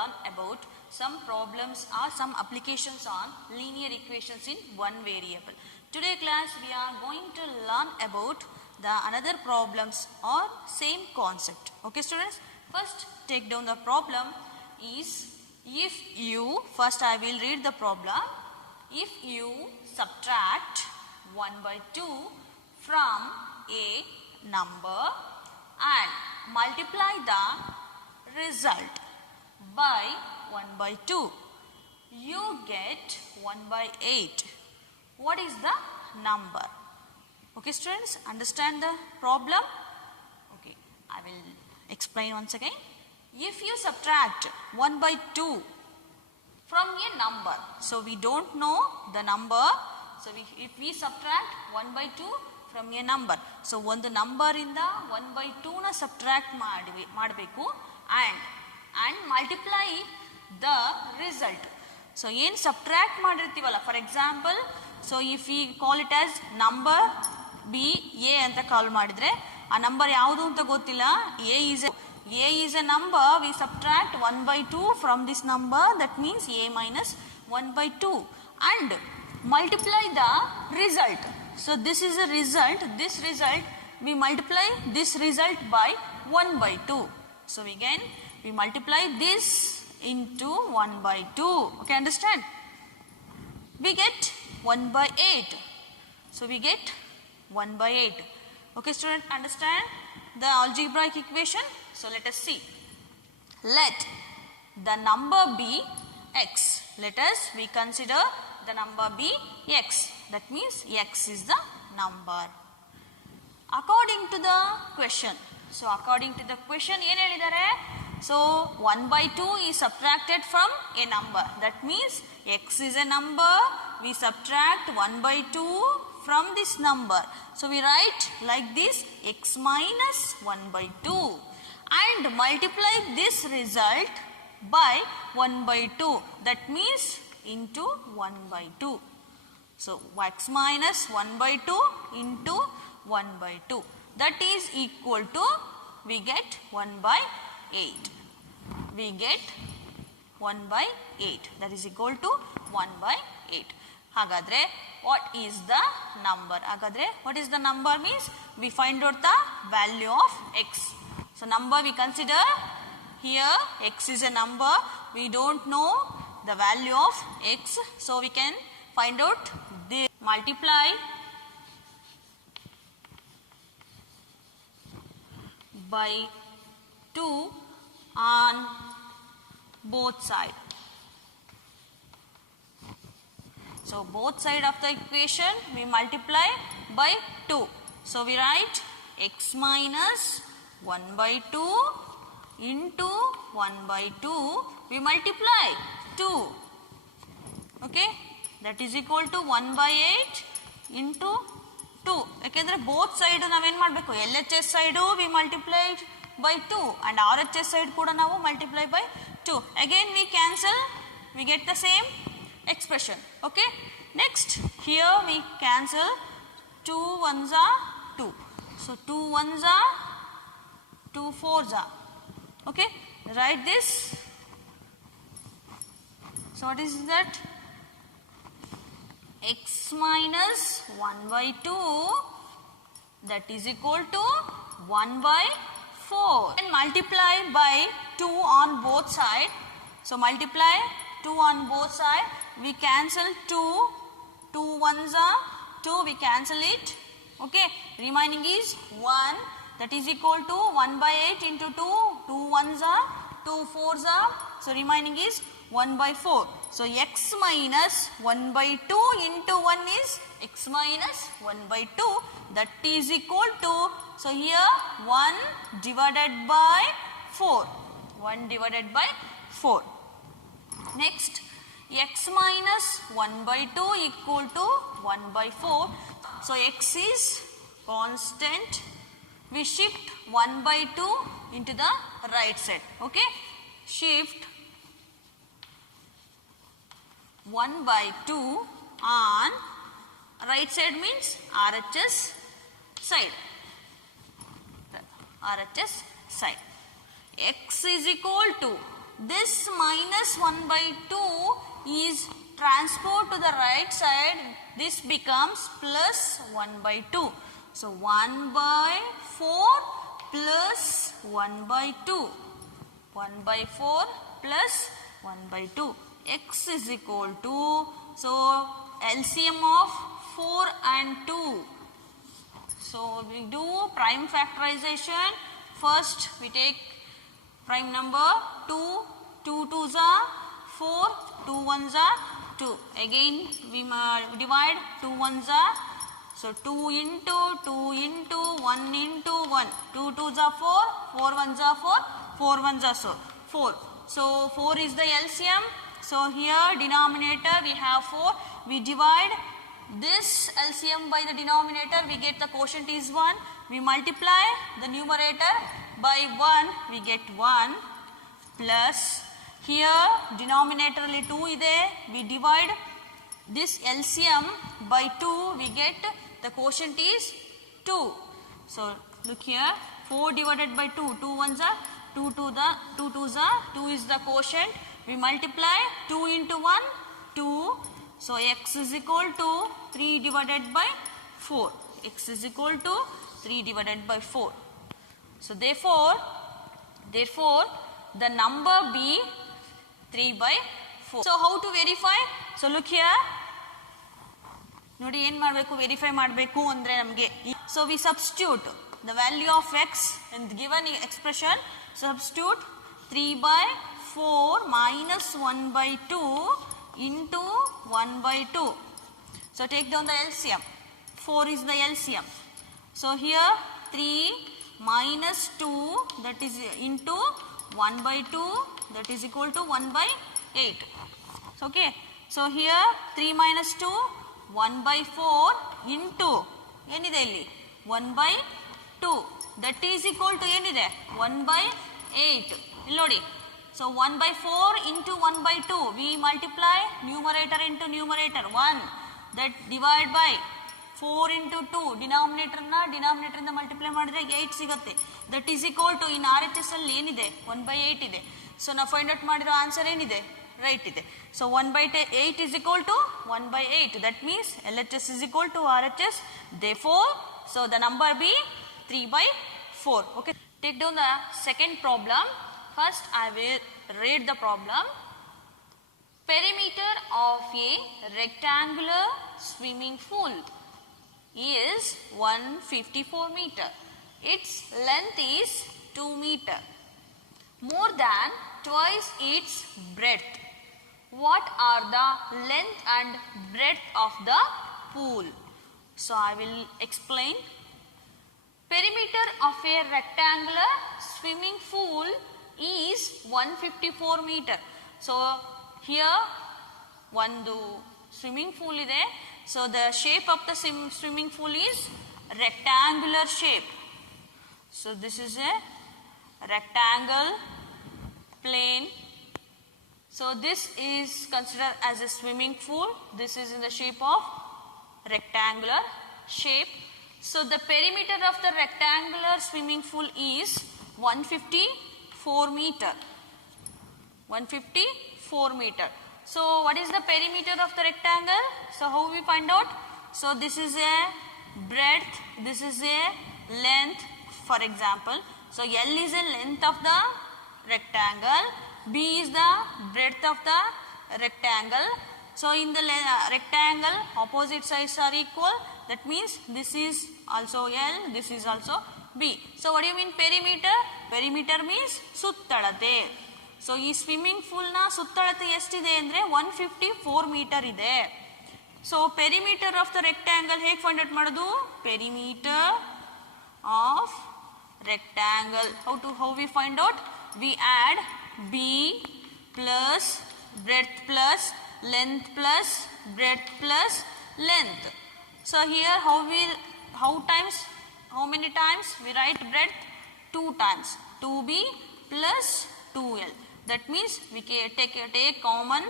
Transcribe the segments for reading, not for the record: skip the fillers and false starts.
learn about some problems or some applications on linear equations in one variable. Today class we are going to learn about the another problems or same concept. Okay students, first take down the problem is if you, first I will read the problem. If you subtract 1 by 2 from a number and multiply the result by 1 by 2, you get 1 by 8. What is the number? Okay students, understand the problem? Okay, I will explain once again. If you subtract 1 by 2 from a number, so we don't know the number, so if we subtract 1 by 2 from a number, so one number in the 1 by 2 na subtract ಮಾಡಬೇಕು and multiply the result. So ಏನು subtract ಮಾಡಿರ್ತೀವಲ್ಲ, for example, so if we call it as number b a ಅಂತ ಕಾಲ್ ಮಾಡಿದ್ರೆ ಆ number ಯಾವುದು ಅಂತ ಗೊತ್ತಿಲ್ಲ, a is a number, we subtract 1 by 2 from this number, that means a minus 1 by 2 and multiply the result. So this is a result, this result we multiply this result by 1 by 2. So again we multiply this into 1 by 2. Okay, understand? We get 1 by 8. So we get 1 by 8. Okay student, understand the algebraic equation? So let us see. Let the number be x. Let us we consider the number be x. That means x is the number. According to the question. So according to the question ಏನು ಹೇಳಿದ್ದಾರೆ? So 1 by 2 is subtracted from a number. That means x is a number. We subtract 1 by 2 from this number. So we write like this, x minus 1 by 2 and multiply this result by 1 by 2. That means into 1 by 2. So x minus 1 by 2 into 1 by 2. That is equal to, we get 1 by 8. We get 1 by 8. That is equal to 1 by 8. Hagadre, what is the number? Hagadre, what is the number means we find out the value of x. So number we consider here, x is a number. We don't know the value of x. So we can find out the multiply by 2 on both sides. So both sides of the equation we multiply by 2. So we write x minus 1 by 2 into 1 by 2. We multiply 2. Okay, that is equal to 1 by 8 into 2. ಯಾಕೆಂದ್ರೆ both side ನಾವೇನು ಮಾಡಬೇಕು, LHS side we multiply by 2 and RHS side ಕೂಡ ನಾವು multiply by 2. Again we cancel, we get the same expression. Okay, next here we cancel 2 ones are 2. So 2 ones are 2 fours are. Okay, write this. So what is that? X minus 1 by 2, that is equal to 1 by 4 and multiply by 2 on both sides. So multiply 2 on both sides, we cancel 2, 2 ones are 2, we cancel it. Okay, remaining is 1, that is equal to 1 by 8 into 2, 2 ones are 2 fours are, so remaining is 1 by 4. So x minus 1 by 2 into 1 is x minus 1 by 2, that is equal to, so here 1 divided by 4, 1 divided by 4. Next, x minus 1 by 2 equal to 1 by 4. So x is constant. We shift 1 by 2 into the right side. Okay, shift 1 by 2 on right side means RHS side. RHS side. X is equal to this minus 1 by 2 is transposed to the right side. This becomes plus 1 by 2. So 1 by 4 plus 1 by 2. 1 by 4 plus 1 by 2. X is equal to, so LCM of 4 and 2. So we do prime factorization. First we take prime number 2, 2 2s are 4, 2 1s are 2. Again we divide 2 1s are, so 2 into 1 into 1. 2 2s are 4, 4 1s are 4, 4 1s are 4. So 4 is the LCM. So here denominator we have 4. We divide this LCM by the denominator, we get the quotient is 1. We multiply the numerator by 1, we get 1 plus, here denominator 2 is there. We divide this LCM by 2, we get the quotient is 2. So look here, 4 divided by 2, 2 1s are 2 2s are 2 is the quotient. We multiply 2 into 1, 2. So x is equal to 3 divided by 4. X is equal to 3 divided by 4. So therefore the number be 3 by 4. So how to verify? So look here. ನೋಡಿ ಏನು ಮಾಡಬೇಕು, verify ಮಾಡಬೇಕು ಅಂದರೆ ನಮಗೆ. So we substitute the value of x in the given expression. Substitute 3 by 4 minus 1 by 2 into 1 by 2. So take down the LCM. 4 is the LCM. So here 3 minus 2, that is into 1 by 2, that is equal to 1 by 8. Okay. So here 3 minus 2, 1 by 4 into ಏನಿದೆ ಇಲ್ಲಿ 1 by 2, that is equal to ಏನಿದೆ 1 by 8. ಇಲ್ಲಿ ನೋಡಿ. So 1 by 4 into 1 by 2, we multiply numerator into numerator 1, that divide by 4 into 2, denominator ಇಂದ multiply ಮಾಡಿದ್ರೆ 8 ಸಿಗುತ್ತೆ. That is equal to, in RHS ಅಲ್ಲಿ ಏನಿದೆ 1 by 8 ಇದೆ. So ನಾವು find out ಮಾಡಿರೋ ಆನ್ಸರ್ ಏನಿದೆ, ರೈಟ್ ಇದೆ. So 1 by 8 is equal to 1 by 8. That means LHS is equal to RHS. Therefore, so the number be 3 by 4. Okay. Take down the second problem. First I will read the problem. Perimeter of a rectangular swimming pool is 154 meter. Its length is 2 meter, more than twice its breadth. What are the length and breadth of the pool? So I will explain. Perimeter of a rectangular swimming pool is 154 meter. So here ಒಂದು swimming pool ಇದೆ. So the shape of the swimming pool is rectangular shape. So this is a rectangle plane. So this is considered as a swimming pool. This is in the shape of rectangular shape. So the perimeter of the rectangular swimming pool is 154 meter. 154 meter. So what is the perimeter of the rectangle? So how we find out? So this is a breadth, this is a length, for example. So L is the length of the rectangle, B is the breadth of the rectangle. So in the rectangle, opposite sides are equal. That means this is also L, this is also B. So what do you mean perimeter? Perimeter means ಸುತ್ತಳತೆ. So ಈ swimming ಪೂಲ್ನ ಸುತ್ತಳತೆ ಎಷ್ಟಿದೆ ಅಂದರೆ 154 metre ಇದೆ. So perimeter of the rectangle ಹೇಗೆ find out ಮಾಡೋದು? Perimeter of rectangle. How we find out? We add B plus breadth plus length plus breadth plus length. So here how many times we write breadth? 2 times. 2B plus 2L. That means we can take common.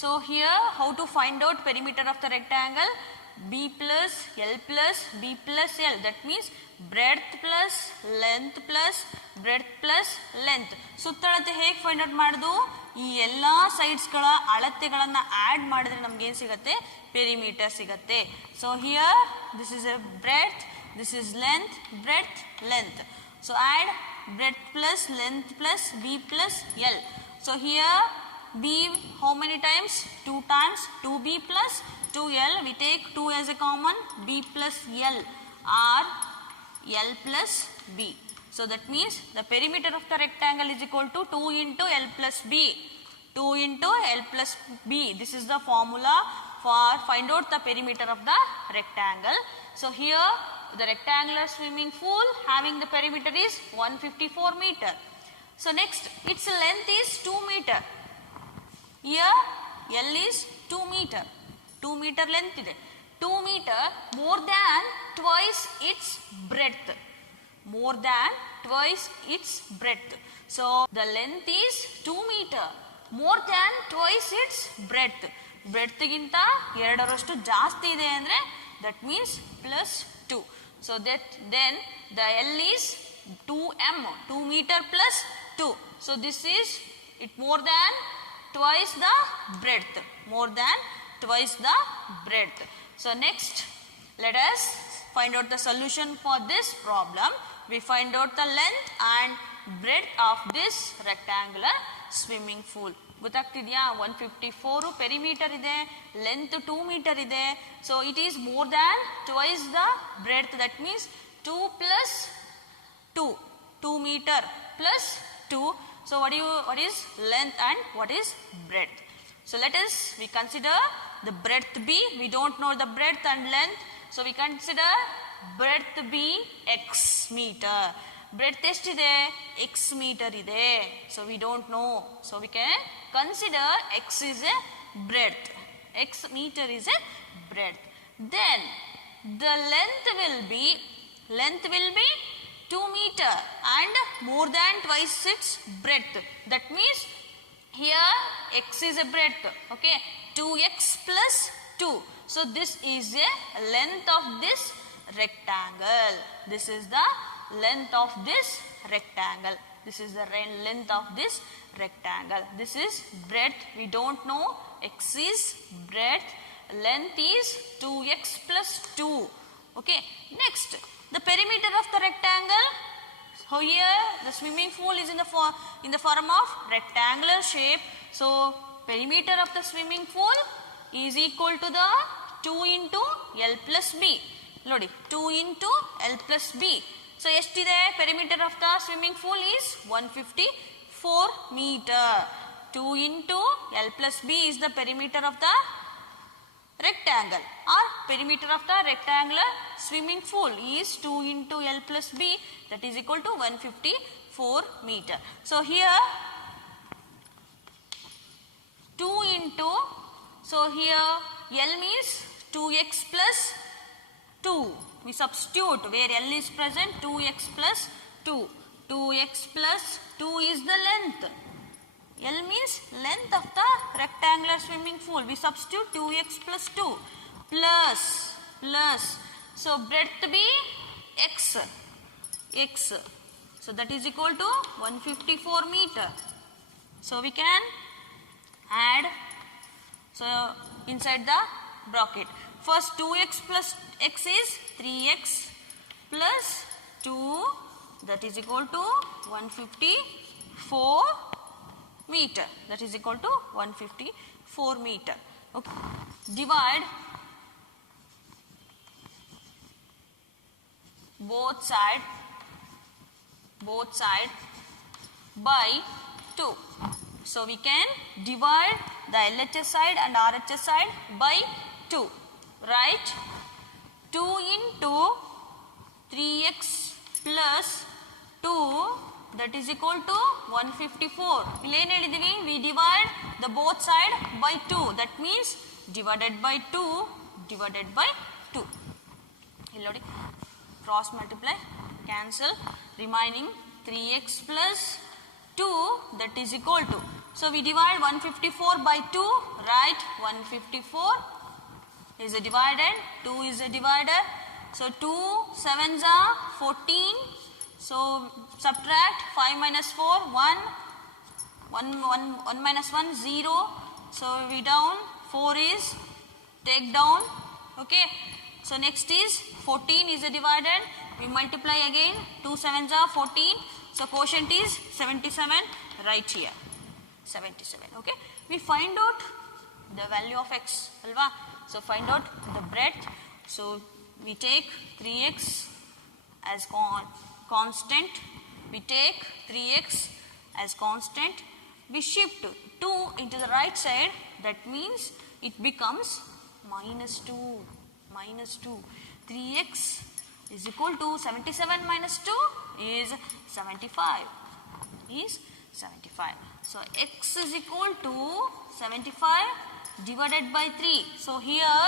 So here how to find out perimeter of the rectangle? B plus L plus B plus L. That means breadth plus length plus breadth plus length. ಸುತ್ತಳತೆ ಹೇಗೆ find out ಮಾಡೋದು? ಈ ಎಲ್ಲ ಸೈಡ್ಸ್ಗಳ ಅಳತೆಗಳನ್ನು add ಮಾಡಿದ್ರೆ ನಮ್ಗೆ ಏನು ಸಿಗುತ್ತೆ? ಪೆರಿಮೀಟರ್ ಸಿಗುತ್ತೆ. So here this is A breadth, this is length, breadth, length. So add breadth plus length plus b plus l. So here b how many times? 2 times 2b plus 2l. We take 2 as a common, b plus l or l plus b. So that means the perimeter of the rectangle is equal to 2 into l plus b. 2 into l plus b. This is the formula for find out the perimeter of the rectangle. So here the rectangular swimming pool having the perimeter is 154 meter. So next, its length is 2 meter. Here L is 2 meter. 2 meter length ide. 2 meter more than twice its breadth. More than twice its breadth. So the length is 2 meter. More than twice its breadth. Breadth ಗಿಂತ ಎರಡರಷ್ಟು ಜಾಸ್ತಿ ಇದೆ ಅಂದ್ರೆ that means plus 2. So that then the L is 2m, 2 meter plus 2. So this is it more than twice the breadth, more than twice the breadth. So next let us find out the solution for this problem. We find out the length and breadth of this rectangular swimming pool. ಗೊತ್ತಾಗ್ತಿದೆಯಾ? 154 perimeter ಇದೆ, length 2 metre ಇದೆ. So it is more than twice the breadth. That means 2 plus 2, 2 meter plus 2. So what is length and what is breadth? So let us we consider the breadth b. We don't know the breadth and length, so we consider breadth b x meter. Breadth ಎಷ್ಟಿದೆ? x meter ಇದೆ. So we don't know. So we can consider x is a breadth. X meter is a breadth. Then the length will be 2 meter and more than twice its breadth. That means here x is a breadth. Okay, 2x plus 2. So this is a length of this rectangle. This is the length of this rectangle. This is the length of this rectangle. This is breadth. We don't know. X is breadth. Length is 2x plus 2. Okay. Next, the perimeter of the rectangle. So here the swimming pool is in the form of rectangular shape. So perimeter of the swimming pool is equal to the 2 into L plus B. ನೋಡಿ 2 into L plus B. So ಎಷ್ಟಿದೆ? perimeter of the swimming pool is 154 meter. 2 into L plus B is the perimeter of the rectangle, or perimeter of the rectangular swimming pool is 2 into L plus B, that is equal to 154 meter. So here 2 into, so here L means 2x plus 2. We substitute where L is present, 2x plus 2. 2x plus 2 is the length. L means length of the rectangular swimming pool. We substitute 2x plus 2 plus. So breadth be x. So that is equal to 154 meter. So we can add, so inside the bracket. First 2x plus x is 3x plus 2, that is equal to 154 meter. That is equal to 154 meter. Okay. Divide both side by 2. So we can divide the LHS side and RHS side by 2. Right? 2 into 3x plus 2, that is equal to 154. We divide the both side by 2. That means divided by 2 divided by 2. Cross multiply, cancel, remaining 3x plus 2, that is equal to. So we divide 154 by 2, right? 154 is a divided, 2 is a divider. So 2 7s are 14. So subtract 5 minus 4, 1, 1 minus 1, 0. So we down, 4 is take down. Okay. So next is 14 is divided. We multiply again, 2 sevens are 14. So quotient is 77 right here. 77. Okay. We find out the value of x. Alva? So find out the breadth. So we take 3x as constant. We take 3x as constant. We shift 2 into the right side. That means it becomes minus 2. Minus 2. 3x is equal to 77 minus 2 is 75. Is 75. So x is equal to 75 divided by 3. So here,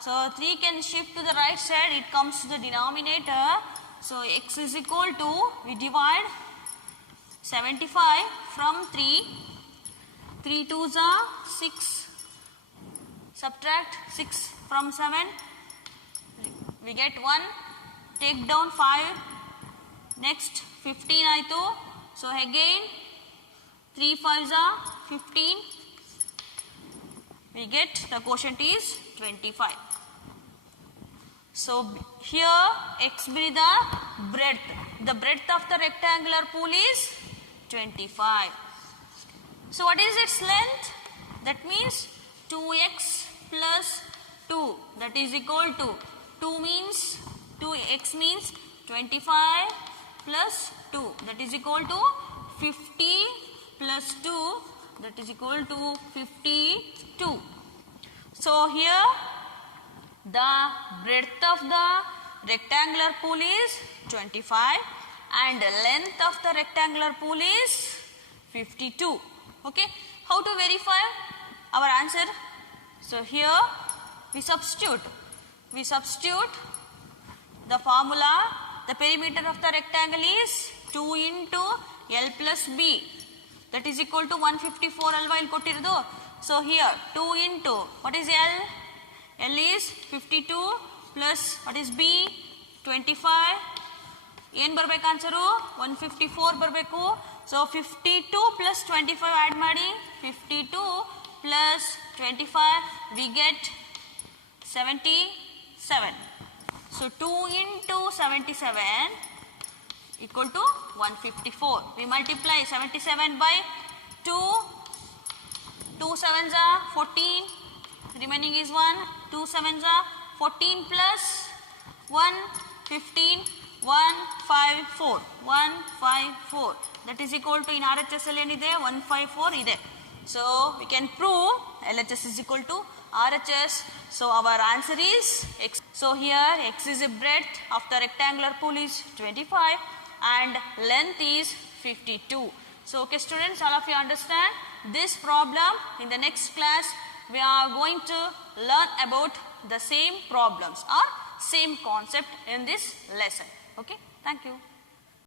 so 3 can shift to the right side, it comes to the denominator. So x is equal to, we divide 75 from 3. 3 2s are 6. Subtract 6 from 7. We get 1. Take down 5. Next 15 aitu. So again 3 5s are 15. We get the quotient is 25. So here x be the breadth. The breadth of the rectangular pool is 25. So what is its length? That means 2x plus 2, that is equal to 2 means 2x means 25 plus 2, that is equal to 50 plus 2, that is equal to 52. So here the breadth of the rectangular pool is 25 and length of the rectangular pool is 52. Okay, how to verify our answer? So here we substitute the formula. The perimeter of the rectangle is 2 into L plus B, that is equal to 154 alva il kottirudu. So here 2 into what is L? L is 52 plus what is B? 25. ಏನು ಬರಬೇಕು answer 154 ಬರಬೇಕು. So 52 plus 25 add ಮಾಡಿ 52 plus 25 we get 77. So 2 into 77 equal to 154. We multiply 77 by 2. 2 sevens are 14. Remaining is 1. 2 sevens are 14 plus 1, 15. 154. 154. That is equal to in RHS ಏನಿದೆ 154 ಇದೆ. So we can prove LHS is equal to RHS. So our answer is x. So here x is the breadth of the rectangular pool is 25 and length is 52. So okay students, all of you understand this problem. In the next class we are going to learn about the same problems or same concept in this lesson. Okay, thank you.